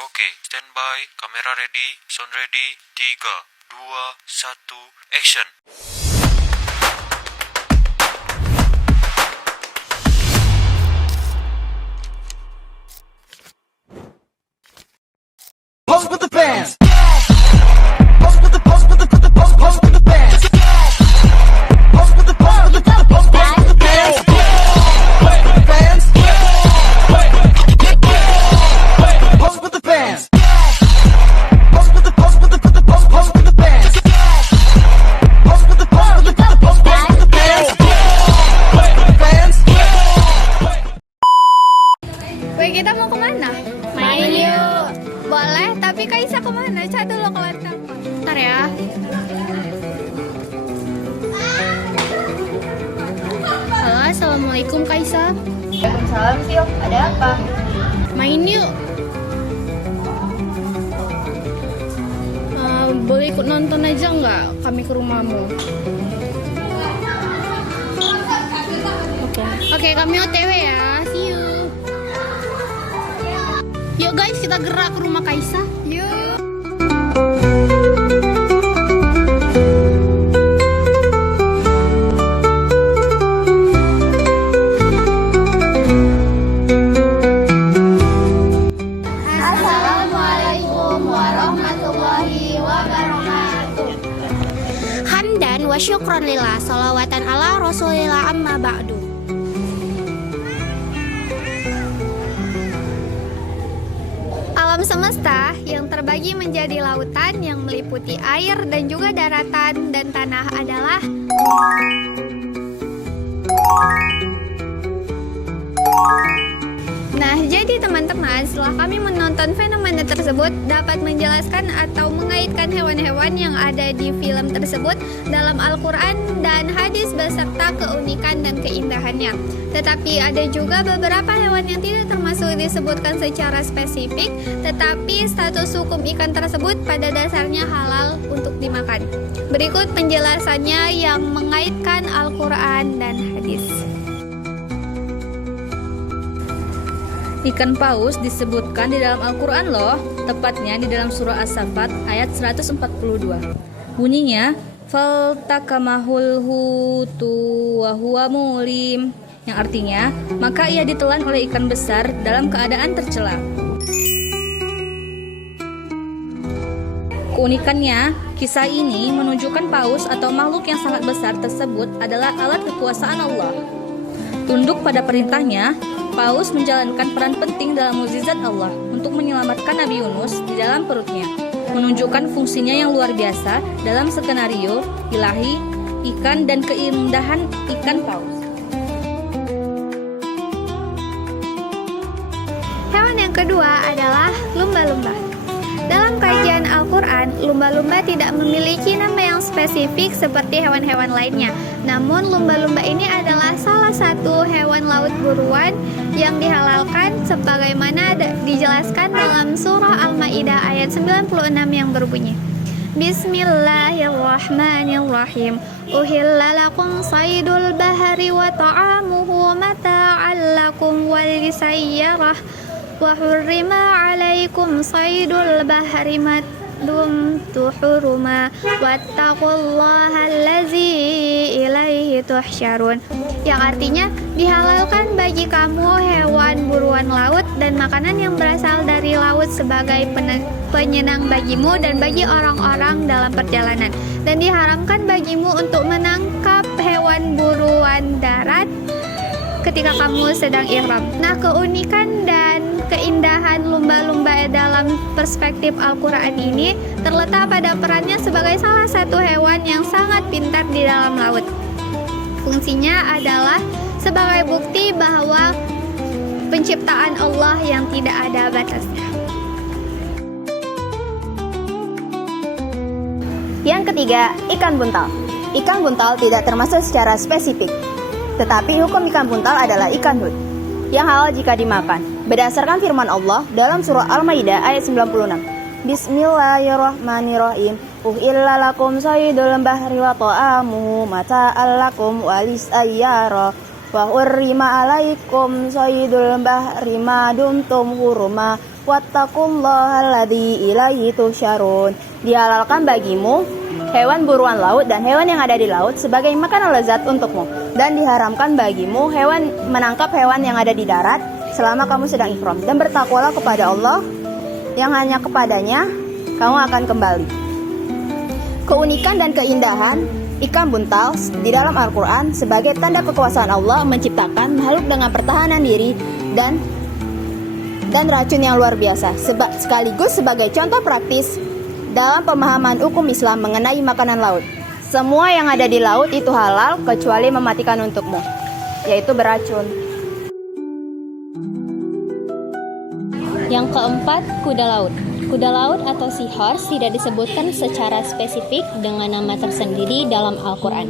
Oke, standby, kamera ready, sound ready, 3, 2, 1, action. Pose with the bands. Pose with the pose with the pose with the bands. Pose with the pose with the pose with the bands. Bands. Pose with the bands. Pose with the pose with the pose with the bands. Pose with the pose with the pose with the bands. Bands. Weh, kita mau kemana? Main yuk. Boleh, tapi Kaisa kemana? Cak dulu keluar telepon. Ntar ya. Halo, assalamualaikum Kaisa. Waalaikumsalam Tio, ada apa? Main yuk. Boleh ikut nonton aja nggak? Kami ke rumahmu. Oke, kami OTW ya. See you. Yuk guys, kita gerak ke rumah Kaisa. Yuk. Assalamualaikum warahmatullahi wabarakatuh. Hamdan wa syukron lillah, salawatan ala rasulillah amma ba'du. Alam semesta yang terbagi menjadi lautan yang meliputi air dan juga daratan dan tanah adalah Nah, jadi teman-teman, setelah kami menonton fenomena tersebut, dapat menjelaskan atau mengaitkan hewan-hewan yang ada di film tersebut dalam Al-Quran dan hadis beserta keunikan dan keindahannya. Tetapi ada juga beberapa hewan yang tidak termasuk disebutkan secara spesifik, tetapi status hukum ikan tersebut pada dasarnya halal untuk dimakan. Berikut penjelasannya yang mengaitkan Al-Quran dan hadis. Ikan paus disebutkan di dalam Al-Quran loh, tepatnya di dalam surah As-Saffat ayat 142. Bunyinya, faltakamahul hutu wa huwa mulim, yang artinya, maka ia ditelan oleh ikan besar dalam keadaan tercela. Keunikannya, kisah ini menunjukkan paus atau makhluk yang sangat besar tersebut adalah alat kekuasaan Allah. Tunduk pada perintahnya, paus menjalankan peran penting dalam mukjizat Allah untuk menyelamatkan Nabi Yunus di dalam perutnya, menunjukkan fungsinya yang luar biasa dalam skenario ilahi ikan dan keindahan ikan paus. Hewan yang kedua adalah lumba-lumba. Dalam kajian Al-Quran, lumba-lumba tidak memiliki nama yang spesifik seperti hewan-hewan lainnya. Namun lumba-lumba ini adalah salah satu hewan laut buruan yang dihalalkan sebagaimana dijelaskan dalam surah Al-Maidah ayat 96 yang berbunyi, Bismillahirrahmanirrahim. Uhilla lakum saydul bahari wa ta'amuhu mata'an lakum wal lisayyarah wa hurrima alaikum saydul bahri dumtu huruma wattaqullaha allazi ilaihi tuhsyarun, yang artinya dihalalkan bagi kamu hewan buruan laut dan makanan yang berasal dari laut sebagai penyenang bagimu dan bagi orang-orang dalam perjalanan, dan diharamkan bagimu untuk menangkap hewan buruan darat ketika kamu sedang ihram. Nah, keunikan dan keindahan lumba-lumba dalam perspektif Al-Quran ini terletak pada perannya sebagai salah satu hewan yang sangat pintar di dalam laut. Fungsinya adalah sebagai bukti bahwa penciptaan Allah yang tidak ada batasnya. Yang ketiga, ikan buntal. Ikan buntal tidak termasuk secara spesifik, tetapi hukum ikan buntal adalah ikan hud yang halal jika dimakan, berdasarkan firman Allah dalam surah Al-Maidah ayat 96. Bismillahirrahmanirrahim. Uhilla lakum saydul bahri wa ta'amuhu mata'al lakum walis ayyara Wa hurrima alaikum saydul bahri ma dumtum huruma wattaqullaha alladzi ilaihi tusyarun. Dihalalkan bagimu hewan buruan laut dan hewan yang ada di laut sebagai makanan lezat untukmu, dan diharamkan bagimu menangkap hewan yang ada di darat selama kamu sedang ihram, dan bertakwalah kepada Allah yang hanya kepadanya kamu akan kembali. Keunikan dan keindahan ikan buntal di dalam Al-Quran sebagai tanda kekuasaan Allah menciptakan makhluk dengan pertahanan diri dan racun yang luar biasa, sekaligus sebagai contoh praktis dalam pemahaman hukum Islam mengenai makanan laut. Semua yang ada di laut itu halal kecuali mematikan untukmu, yaitu beracun. Yang keempat, kuda laut. Kuda laut atau seahorse tidak disebutkan secara spesifik dengan nama tersendiri dalam Al-Quran.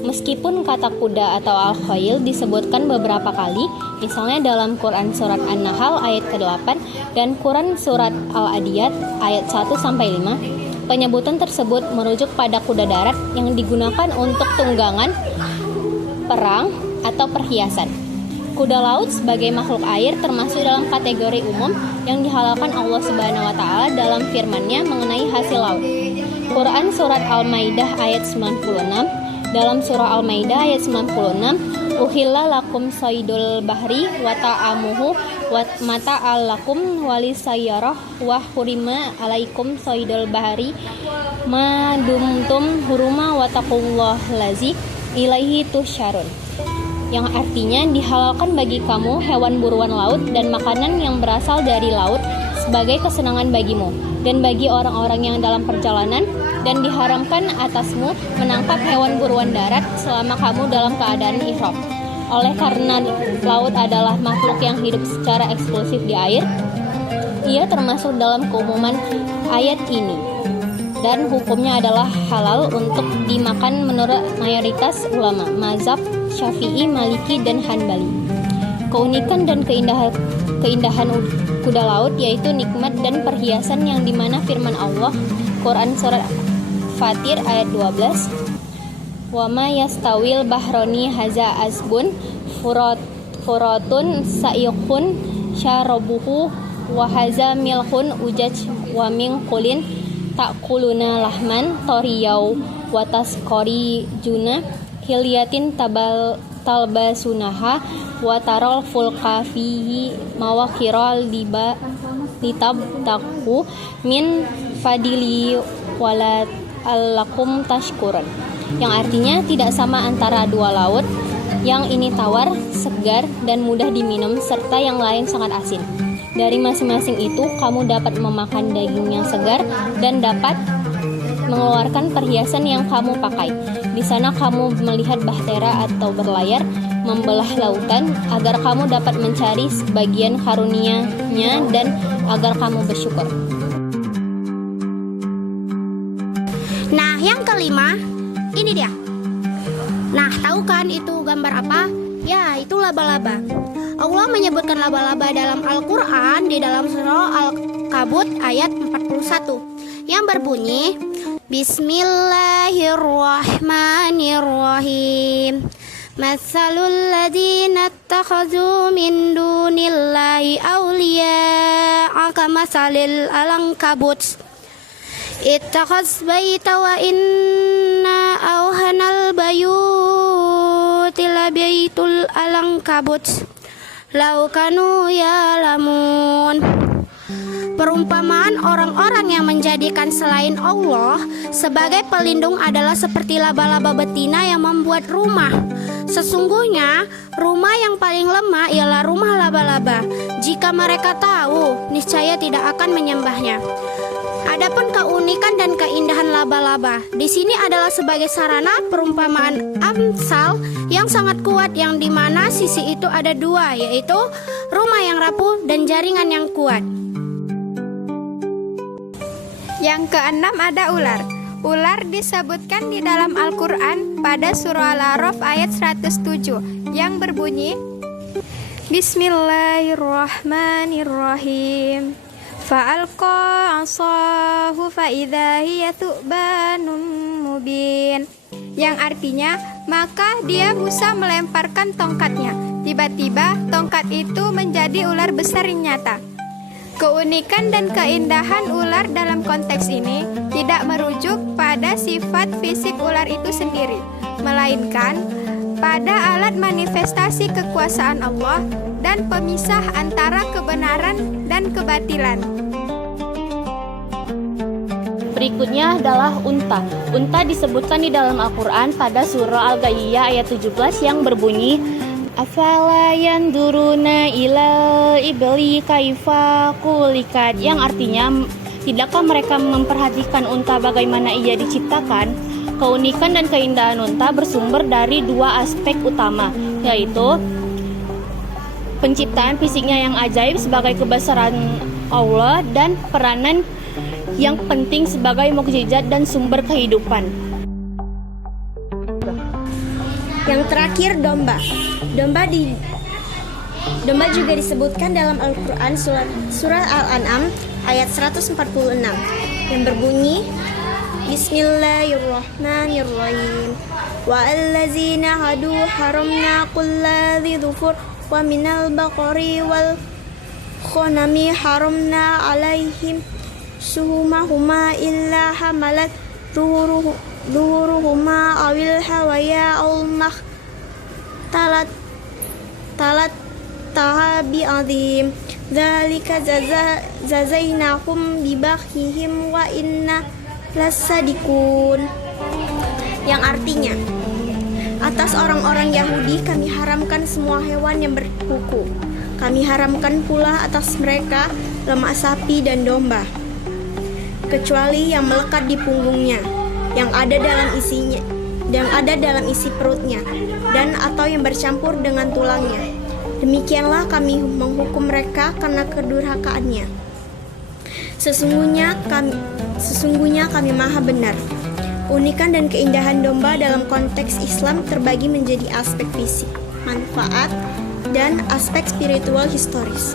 Meskipun kata kuda atau al-khayl disebutkan beberapa kali, misalnya dalam Quran Surat An-Nahl ayat ke-8 dan Quran Surat Al-Adiyat ayat 1-5, penyebutan tersebut merujuk pada kuda darat yang digunakan untuk tunggangan, perang, atau perhiasan. Kuda laut sebagai makhluk air termasuk dalam kategori umum yang dihalalkan Allah Subhanahu wa taala dalam firman-Nya mengenai hasil laut. Quran surat Al-Maidah ayat 96, dalam surah Al-Maidah ayat 96, uhilla lakum saydul bahri wa ta'amuhu wa mata'al lakum walisayyarah wa hurima alaikum saydul bahri ma dumtum huruma wa taqullah lazi ilaihi tusyarun, yang artinya dihalalkan bagi kamu hewan buruan laut dan makanan yang berasal dari laut sebagai kesenangan bagimu dan bagi orang-orang yang dalam perjalanan, dan diharamkan atasmu menangkap hewan buruan darat selama kamu dalam keadaan ihram. Oleh karena laut adalah makhluk yang hidup secara eksklusif di air, ia termasuk dalam keumuman ayat ini dan hukumnya adalah halal untuk dimakan menurut mayoritas ulama mazhab Syafi'i, Maliki, dan Hanbali. Keunikan dan keindahan kuda laut yaitu nikmat dan perhiasan yang dimana firman Allah Quran Surat Fatir ayat 12, wa ma yastawil bahroni haza asbun furatun sa'ikun syarabuhu wa haza milhun ujaj wa min kulin ta'kuluna lahman toriyau wa taskori juna hilyatin talbasunaha wa tarol fulka fihi mawakhiral litabtaku min fadili walat alakum tashkuran, yang artinya tidak sama antara dua laut, yang ini tawar, segar, dan mudah diminum, serta yang lain sangat asin. Dari masing-masing itu kamu dapat memakan daging yang segar dan dapat mengeluarkan perhiasan yang kamu pakai. Di sana kamu melihat bahtera atau berlayar membelah lautan agar kamu dapat mencari sebagian karunia-Nya dan agar kamu bersyukur. Nah, yang kelima, ini dia. Nah, tahu kan itu gambar apa? Ya, itu laba-laba. Allah menyebutkan laba-laba dalam Al-Quran di dalam surah Al-Kabut ayat 41 yang berbunyi Bismillahirrahmanirrahim. Matsalul ladzina ittakhadzu min dunillahi awliya'a kamatsalil ankabut ittakhadz baita wa inna awhanal bayuti labaitul ankabut law kanu ya'lamun. Perumpamaan orang-orang yang menjadikan selain Allah sebagai pelindung adalah seperti laba-laba betina yang membuat rumah. Sesungguhnya, rumah yang paling lemah ialah rumah laba-laba. Jika mereka tahu, niscaya tidak akan menyembahnya. Adapun keunikan dan keindahan laba-laba di sini adalah sebagai sarana perumpamaan amsal yang sangat kuat, yang dimana sisi itu ada dua, yaitu rumah yang rapuh dan jaringan yang kuat. Yang keenam ada ular. Ular disebutkan di dalam Al-Quran pada surah Al-A'raf ayat 107 yang berbunyi Bismillahirrahmanirrahim. Fa'alqa 'asahu fa'idha hiya thu'banun mubin, yang artinya Maka dia Musa melemparkan tongkatnya. Tiba-tiba tongkat itu menjadi ular besar yang nyata. Keunikan dan keindahan ular dalam konteks ini tidak merujuk pada sifat fisik ular itu sendiri, melainkan pada alat manifestasi kekuasaan Allah dan pemisah antara kebenaran dan kebatilan. Berikutnya adalah unta. Unta disebutkan di dalam Al-Quran pada surah Al-Ghayyiyah ayat 17 yang berbunyi, Afala yanduruna ilal ibli kaifa kulikat, yang artinya, tidakkah mereka memperhatikan unta bagaimana ia diciptakan? Keunikan dan keindahan unta bersumber dari dua aspek utama, yaitu penciptaan fisiknya yang ajaib sebagai kebesaran Allah dan peranan yang penting sebagai mukjizat dan sumber kehidupan. Yang terakhir, domba. Domba juga disebutkan dalam Al-Quran surah Al-An'am ayat 146 yang berbunyi, Bismillahirrahmanirrahim. Wa allazina hadu haramna kulla dhi dhufur wa minal baqari wal khonami haramna alaihim suhumahuma illa hamalat zuhuruhuma awil hawaya al-mah talat tahabi azim dzalika jazainahum bibaghihim wa inna lasadikun, yang artinya, atas orang-orang Yahudi kami haramkan semua hewan yang berkuku. Kami haramkan pula atas mereka lemak sapi dan domba, kecuali yang melekat di punggungnya, yang ada dalam isi perutnya, dan atau yang bercampur dengan tulangnya. Demikianlah kami menghukum mereka karena kedurhakaannya. Sesungguhnya kami maha benar. Unikan dan keindahan domba dalam konteks Islam terbagi menjadi aspek fisik, manfaat, dan aspek spiritual historis.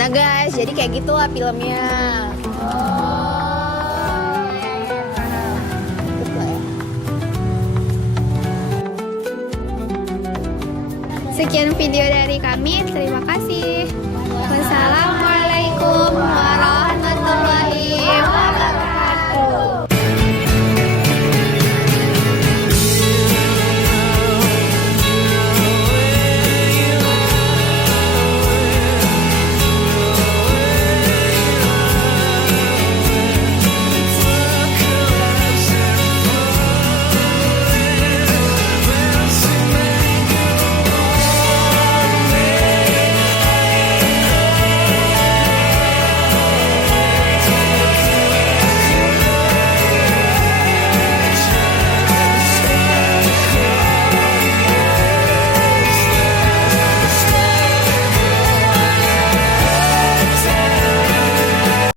Nah guys, jadi kayak gitulah filmnya. Sekian video dari kami, terima kasih. Wassalamualaikum.